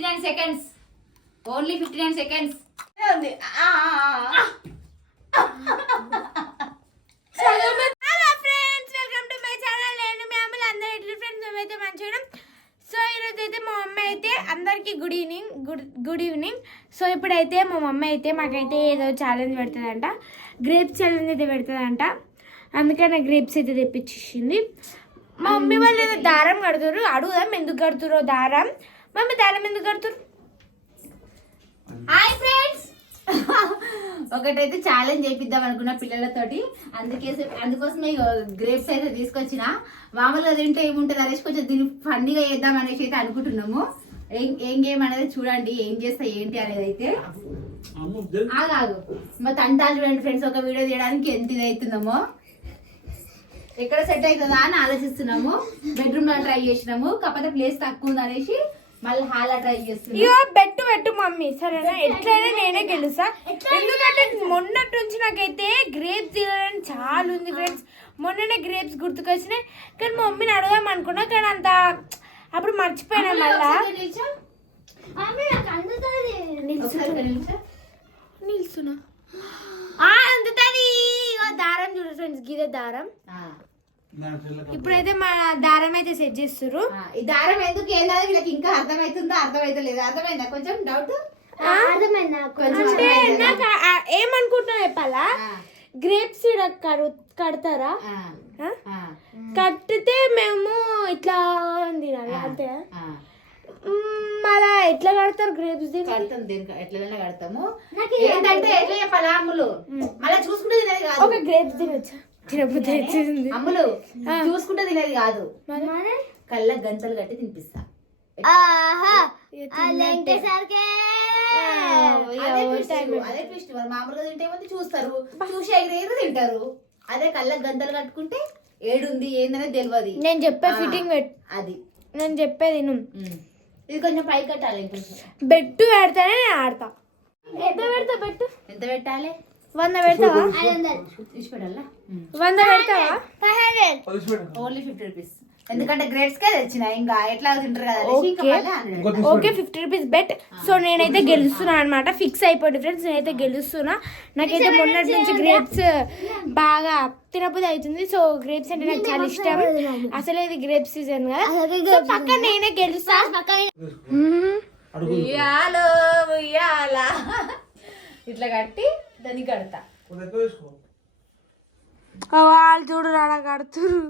59 seconds. Only 59 seconds. Hello friends, welcome to my channel. నేను మీ అమ్మలు అందరూ ఫ్రెండ్స్, మేమైతే మంచిగా. సో ఈరోజు అయితే మా మమ్మీ అయితే అందరికీ గుడ్ ఈవినింగ్. సో ఇప్పుడైతే మా మమ్మీ అయితే మాకైతే ఏదో ఛాలెంజ్ పెడుతుందంట, గ్రేప్స్ ఛాలెంజ్ అయితే పెడుతుందంట. అందుకని నాకు గ్రేప్స్ అయితే తెప్పించేసింది. మా మమ్మీ వాళ్ళు ఏదో దారం కడుతురు, అడుగుదాం ఎందుకు కడుతురో దారం. మమ్మీ దారం ఎందుకు కడుతురు? హాయ్ ఫ్రెండ్స్, ఒకటైతే ఛాలెంజ్ చేపిద్దాం అనుకున్న పిల్లలతోటి. అందుకోసమే గ్రేప్స్ అయితే తీసుకొచ్చిన. మామూలుగా తింటే ఏముంటుంది అనేసి కొంచెం దీన్ని ఫన్నీగా చేద్దాం అనేసి అయితే అనుకుంటున్నాము. ఏం గేమ్ అనేది చూడండి, ఏం చేస్తా ఏంటి అనేది అయితే ఆగాగు. మా తంటాలు చూడండి ఫ్రెండ్స్, ఒక వీడియో తీయడానికి ఎంత ఇది అవుతుందామో, ఎక్కడ సెట్ అవుతుందా అని ఆలోచిస్తున్నాము. బెడ్రూమ్ లో ట్రై చేసినాము, కాకపోతే ప్లేస్ తక్కువ ఉంది అనేసి మళ్ళీ హాల్ ట్రై చేస్తున్నాం. పెట్టు మమ్మీ, సరేనా? ఎట్లయినా నేనే గెలుస్తా, ఎందుకంటే మొన్నటి నుంచి నాకైతే గ్రేప్స్ తినడానికి చాలా ఉంది ఫ్రెండ్స్. మొన్ననే గ్రేప్స్ గుర్తుకొచ్చినాయి, కానీ మా మమ్మీని అడగాం అనుకున్నా, కానీ అంత అప్పుడు మర్చిపోయినా. మళ్ళా నిల్చున్నా అందుతుంది. దారం చూడు ఫ్రెండ్స్, గిదే దారం. ఇప్పుడైతే మా దారం అయితే సెట్ చేస్తారు. ఈ దారం ఎందుకు ఏంటది వీళ్ళకి ఇంకా అర్థమవుతుందో అర్థమైతలేదు. అర్థమైందా? కొంచెం డౌట్ అంటే నాకు ఏమనుకుంటున్నా చెప్పాలా, గ్రేప్స్ కడతారా? కట్టితే మేము ఇట్లా తినాలి అంతే. మళ్ళా ఎట్లా కడతారు గ్రేప్స్? కడతాం, ఎట్లైనా కడతాము. ఏంటంటే ఎట్లా చెప్పాలా అమ్ములు, మళ్ళీ చూసుకుంటే తినేది కాదు. ఒక గ్రేప్స్ తినొచ్చా? అమ్ములు చూసుకుంటే తినేది కాదు, కళ్ళ గంటలు కట్టి తినిపిస్తా. అదే ట్విస్ట్. మామూలుగా తింటే ఏమంది చూస్తారు, చూసి ఎగిరేది తింటారు. అదే కళ్ళ గంటలు కట్టుకుంటే ఏడుంది ఏందనేది తెలియదు. నేను చెప్పే ఫిట్టింగ్ అది నేను చెప్పేది. ఇది కొంచెం పై కట్టాలి, ఇంకొంచెం బెట్టు పెడతానే నేను ఆడతా. ఎంత పెడతా బెట్టు? ఎంత పెట్టాలి? 100 పెడతావా? 100 పెడతావా? Only 50 rupees. ఎందుకంటే గ్రేప్స్ కే తెచ్చిన, ఇంకా ఎట్లా తింటారు కదా. Okay 50 rupees bet. సో నేనైతే గెలుస్తున్నా అనమాట, ఫిక్స్ అయిపోయింది ఫ్రెండ్స్. నేనైతే గెలుస్తున్నా. నాకైతే మొన్నటి నుంచి గ్రేప్స్ బాగా తినబుద్ధి అవుతుంది. సో గ్రేప్స్ అంటే నాకు చాలా ఇష్టం. అసలు ఇది గ్రేప్స్ సీజన్ కదా, సో పక్క నేనే గెలుస్తా. ఉయ్యాలో ఉయ్యాలా ఇట్లా కట్టి దాన్ని కడతా. వాళ్ళు చూడు రాడా కడుతురు.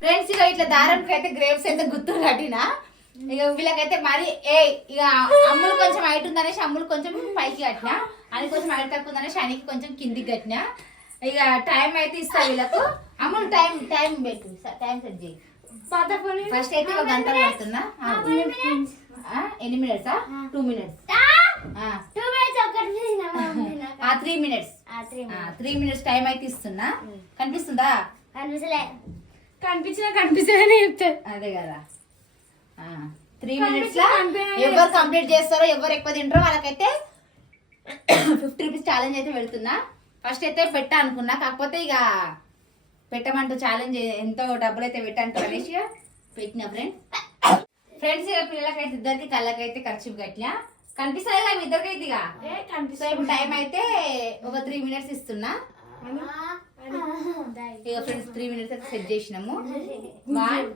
ఫ్రెండ్స్, ఇక ఇట్లా దారంకి అయితే గ్రేప్స్ అయితే గుర్తులు కట్టినా. ఇక వీళ్ళకైతే మరి ఇక అమ్ములు కొంచెం హైట్ ఉందనేసి అమ్ములు కొంచెం పైకి కట్టినా, అని కొంచెం హైట్ తక్కువ ఉందనేసి అనికి కొంచెం కిందికి కట్టినా. ఇక టైం అయితే ఇస్తా వీళ్ళకు. అమ్ములు టైం పెట్టు, టైం సెట్ చేయి. ఫస్ట్ అయితే ఒక గంట పడుతున్నా. ఎన్ని minutes? 2 minutes. 3 minutes. 3 minutes time అయితే ఇస్తున్నా. కనిపిస్తుందా? కనిపించదని చెప్తా. అదే కదా, 3 minutes లో ఎవరు కంప్లీట్ చేస్తారో, ఎవరు ఎక్కువ తింటారో వాళ్ళకైతే 50 రూపీస్ ఛాలెంజ్ అయితే పెడుతున్నా. ఫస్ట్ అయితే పెట్టా అనుకున్నా, కాకపోతే ఇక పెట్టమంటూ ఛాలెంజ్ ఎంతో డబ్బులు అయితే పెట్టంటారు అనేసి పెట్టిన ఫ్రెండ్స్. ఇక పిల్లలకైతే ఇద్దరికి కళ్ళకైతే ఖర్చు కట్టినా. కనిపిస్తుంది కదా ఇద్దరికైతే. ఇక ఇప్పుడు టైం అయితే ఒక 3 minutes ఇస్తున్నా. ఇక ఫ్రెండ్స్ 3 minutes అయితే సెట్ చేసినాము. 1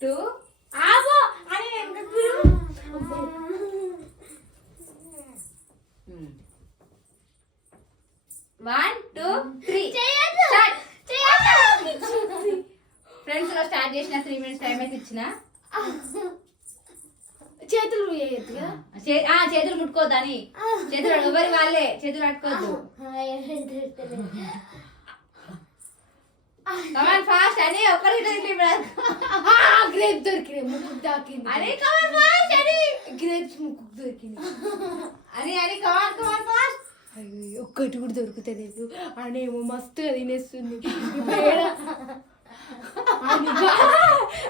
2 1 2 3 ఫ్రెండ్స్ స్టార్ట్ చేసిన. 3 minutes టైం అయితే ఇచ్చిన. చేతులు చేతులు ముట్టుకోవద్దని, చేతులు ఎవరి వాళ్ళే చేతులు పట్టుకోవద్దు. కమాన్ ఫాస్ట్ అని ఒకరి గ్రేప్ దొరికినాయి, ముక్కు దాకింది అని. కమాన్ ఫాస్ట్ అని, గ్రేప్స్ ముక్కు దొరికింది అని కమాన్ ఫాస్ట్. ఒక్కటి కూడా దొరుకుతలేదు అనేమో మస్తుగా తినేస్తుంది.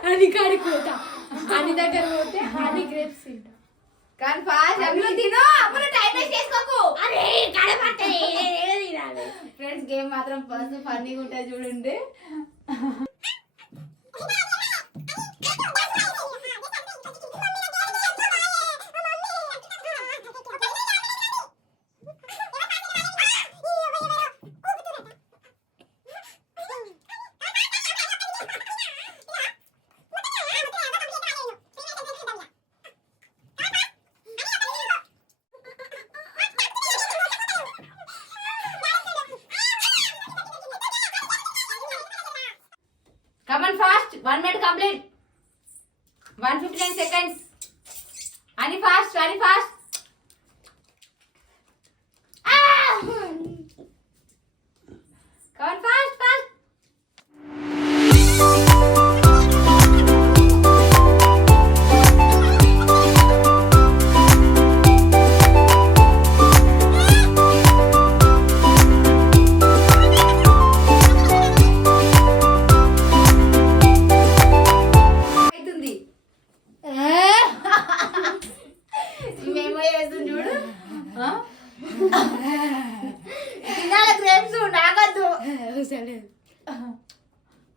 అని కాడికి పోతా, అని దగ్గర పోతే అని గ్రేప్స్ తింటా. కానీ ఫాస్ట్ అమ్ములు తిను, అమ్ములు టైం వేస్ట్ చేసుకోకు. అరే కడపడతాయి ఫ్రెండ్స్ గేమ్ మాత్రం ఫస్ట్ ఫన్నీగా ఉంటుంది చూడండి. Come on fast. 1 minute complete. 159 seconds. Ani fast, very fast. Ah! Come on fast, fast.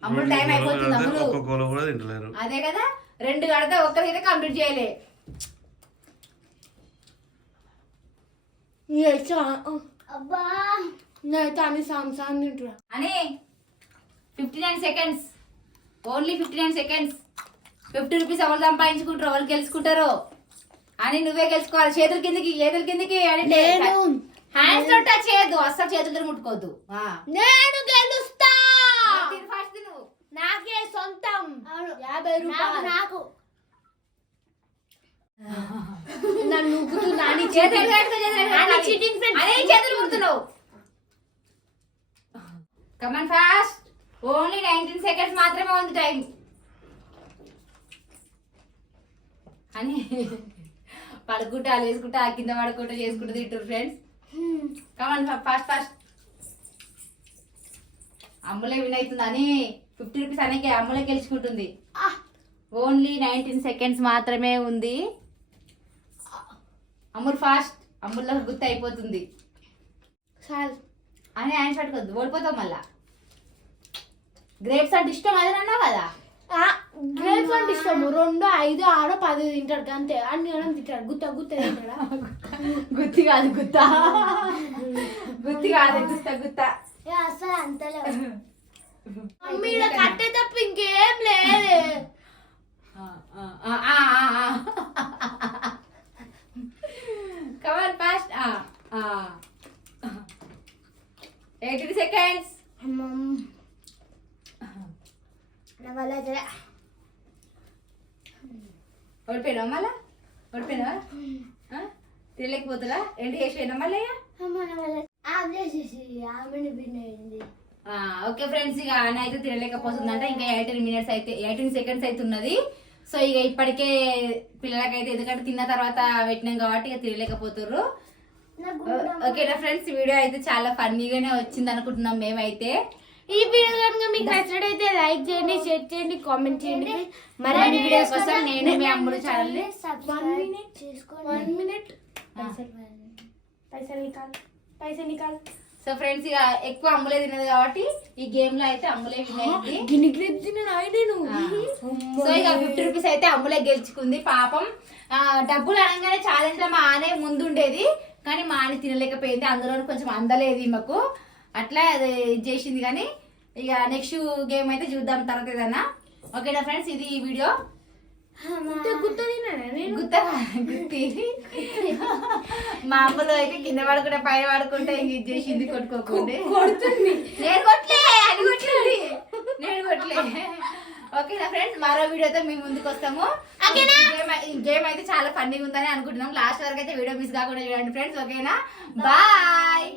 అమ్ముడు టైం అయిపోతుంది. అమ్ములు అదే కదా 2 కడితే ఒక్కరికైతే కంప్లీట్ చేయలే. అబ్బా నేనైతే అన్ని సాంసాన్ తింటున్నా అని 59 సెకండ్స్, ఓన్లీ 59 సెకండ్స్. 50 రూపీస్ ఎవరు సంపాదించుకుంటారు, ఎవరు గెలుచుకుంటారు అని నువ్వే గెలుచుకోవాలి. చేతుల కిందకి అంటే హ్యాండ్స్ తో టచ్ చేయొద్దు, అస్సలు చేతులతో ముట్టుకోవద్దు. నేను గెలుస్తా. ఫస్ట్ నువ్వు నాకే సొంతం 50 రూపాయలు నాకు. నన్ను నూకుతున్నా అని చేతులు ముడుతున్నావు. కమన్ ఫాస్ట్, ఓన్లీ 19 సెకండ్స్ మాత్రమే ఉంది టైం అని పడుకుంటా వేసుకుంటా కింద పడుకుంటా చేసుకుంటూ తింటారు ఫ్రెండ్స్. Come on fast fast. అమ్ములే విన్ అవుతుందని 50 రూపీస్ అనేకి అమ్ములే గెలుచుకుంటుంది. ఓన్లీ 19 సెకండ్స్ మాత్రమే ఉంది. అమ్ములు ఫాస్ట్, అమ్ముల్లో గుర్తు అయిపోతుంది అని ఆయన పట్టుకోద్దు, ఓడిపోతావు మళ్ళా. గ్రేప్స్ అంటే ఇష్టం అదే అన్నావు కదా. గ్రేప్స్ అంటే ఇష్టము. 2, 5, 6, 10 తింటాడు అంతే. అన్ని అన్నం తింటాడు. గుత్త తింటాడా? గుత్తి కాదు గుత్త, గుత్తి కాదు గుత్త. అసలు అంతలే మమ్మీలో కట్టే తప్ప ఇంకేం లేదు. Come on fast. 18 సెకండ్స్. ఓడిపోయినావా మళ్ళా? ఓడిపోయినావా? తినలేకపోతురా? ఏంటి చేసిపోయినా మళ్ళీ? ఓకే ఫ్రెండ్స్, ఇక ఆయన అయితే తినలేకపోతుందంట. ఇంకా 18 సెకండ్స్ అయితే ఉన్నది. సో ఇక ఇప్పటికే పిల్లలకైతే ఎందుకంటే తిన్న తర్వాత పెట్టినాం కాబట్టి ఇక తినలేకపోతుర్రు. ఓకేనా ఫ్రెండ్స్, వీడియో అయితే చాలా ఫన్నీగానే వచ్చింది అనుకుంటున్నాం మేమైతే. ఈ వీడియో కనుక మీకు నచ్చినట్టయితే లైక్ చేయండి, షేర్ చేయండి, కామెంట్ చేయండి. మరిన్ని వీడియోస్ కోసం నేను మీ అమ్ముడు ఛానల్ ని 1 మినిట్ పైసలు నికాల్. సో ఫ్రెండ్స్, ఇక ఎక్కువ అమ్ములే తినదు కాబట్టి ఈ గేమ్ లో అయితే అమ్ములే విన్ అయింది. సో ఇక 50 రూపీస్ అయితే అమ్ములే గెలుచుకుంది. పాపం డబ్బులు అనగానే ఛాలెంజ్ లో మా ఆనే ముందుండేది కానీ మా ఆని తినలేకపోయింది. అందులో కొంచెం అందలేదు మాకు, అట్లా అది చేసింది. కానీ ఇక నెక్స్ట్ గేమ్ అయితే చూద్దాం తర్వాత ఏదన్నా. ఓకేనా ఫ్రెండ్స్, ఇది ఈ వీడియో. గుత్తి మా అమ్మలో అయితే కింద పడుకుంటే పైన పడుకుంటే ఇంక ఇది చేసింది కొట్టుకోకుండా. నేను కొట్టలే. ఓకేనా ఫ్రెండ్స్, మరో వీడియోతో మేము ముందుకు వస్తాము. గేమ్ అయితే చాలా ఫన్నీగా ఉందని అనుకుంటున్నాం. లాస్ట్ వరకు అయితే వీడియో మిస్ కాకుండా చూడండి ఫ్రెండ్స్. ఓకేనా, బాయ్.